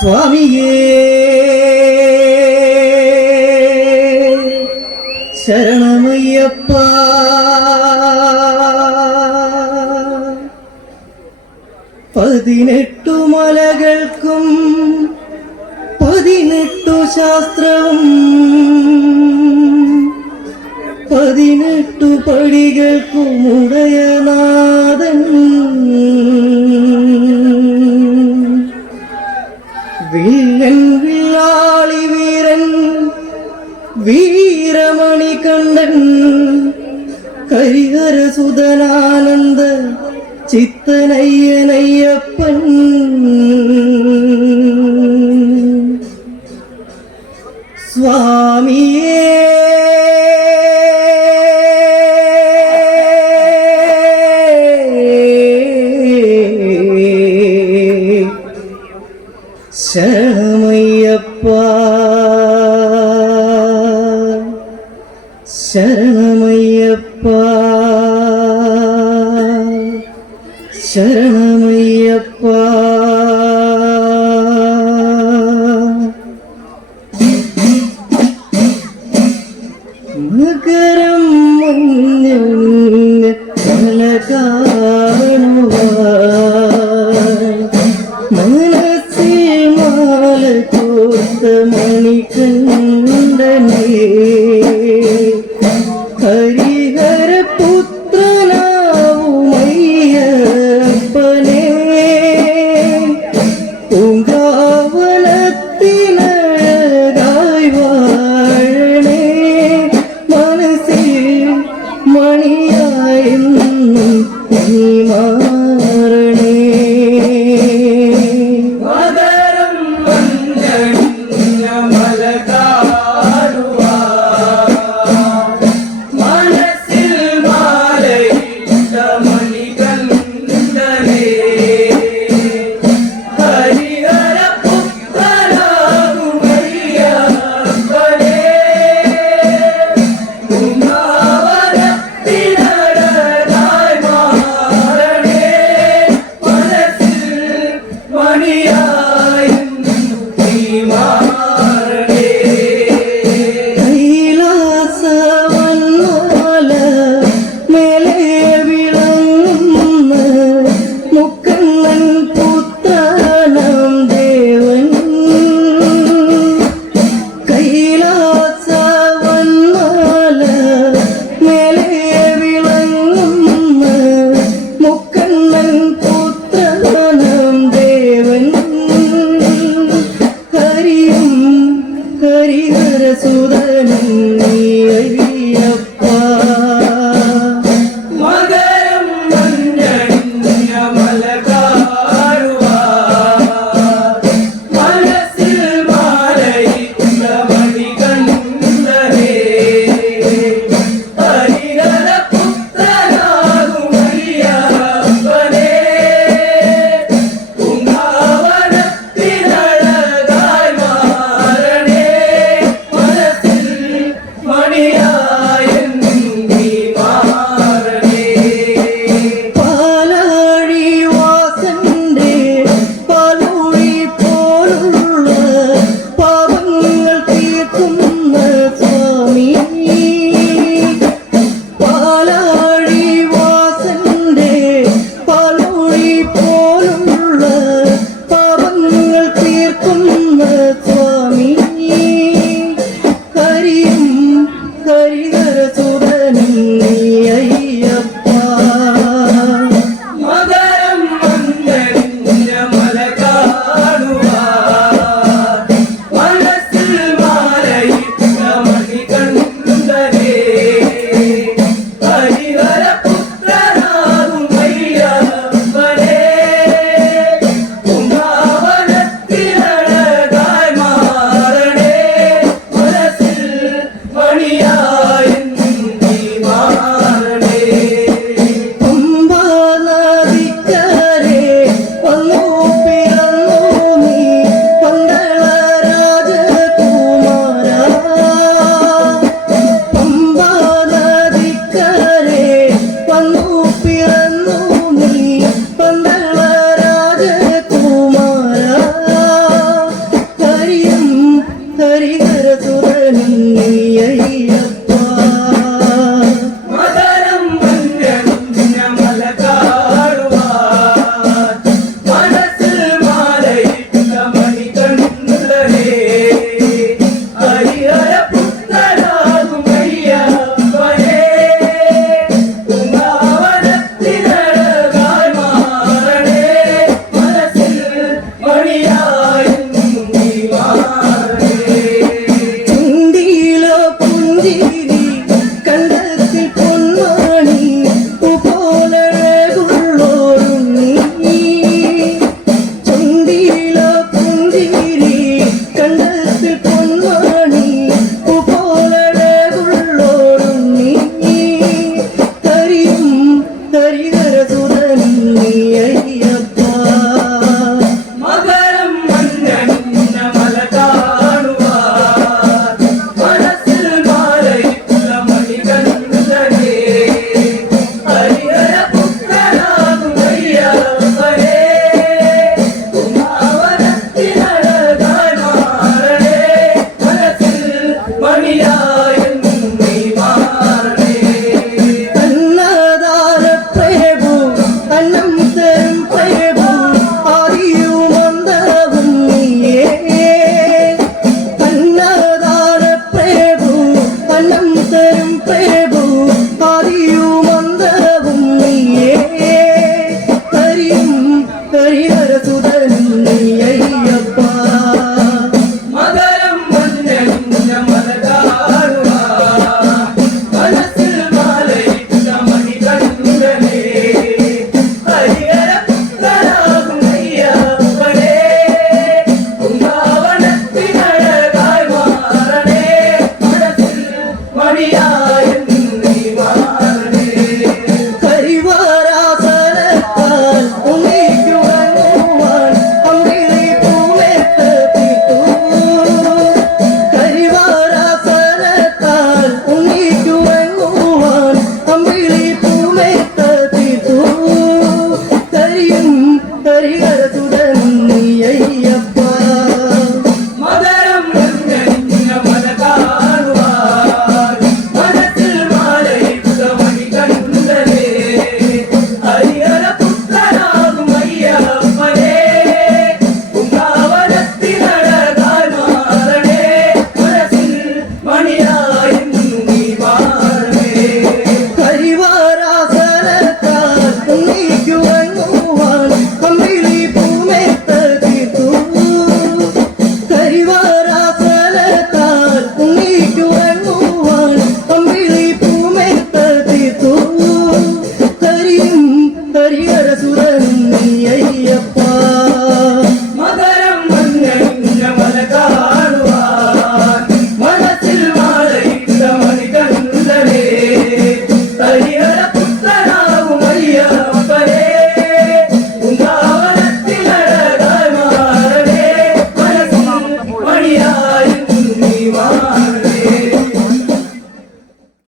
സ്വാമിയേ. ശരണമയ്യപ്പ. പതിനെട്ടു മലകൾക്കും പതിനെട്ടു ശാസ്ത്രവും പതിനെട്ടു പടികൾക്കു മുടയനാഥൻ വില്ലൻ വില്ലാളി വീരൻ വീരമണി കണ്ടൻ. കരിഹര സുതനാനന്ദ ചിത്തനയ്യനയ്യപ്പൻ. ശരണമയ്യപ്പ ശരണമയ്യപ്പ ശരണമയ്യപ്പ me that you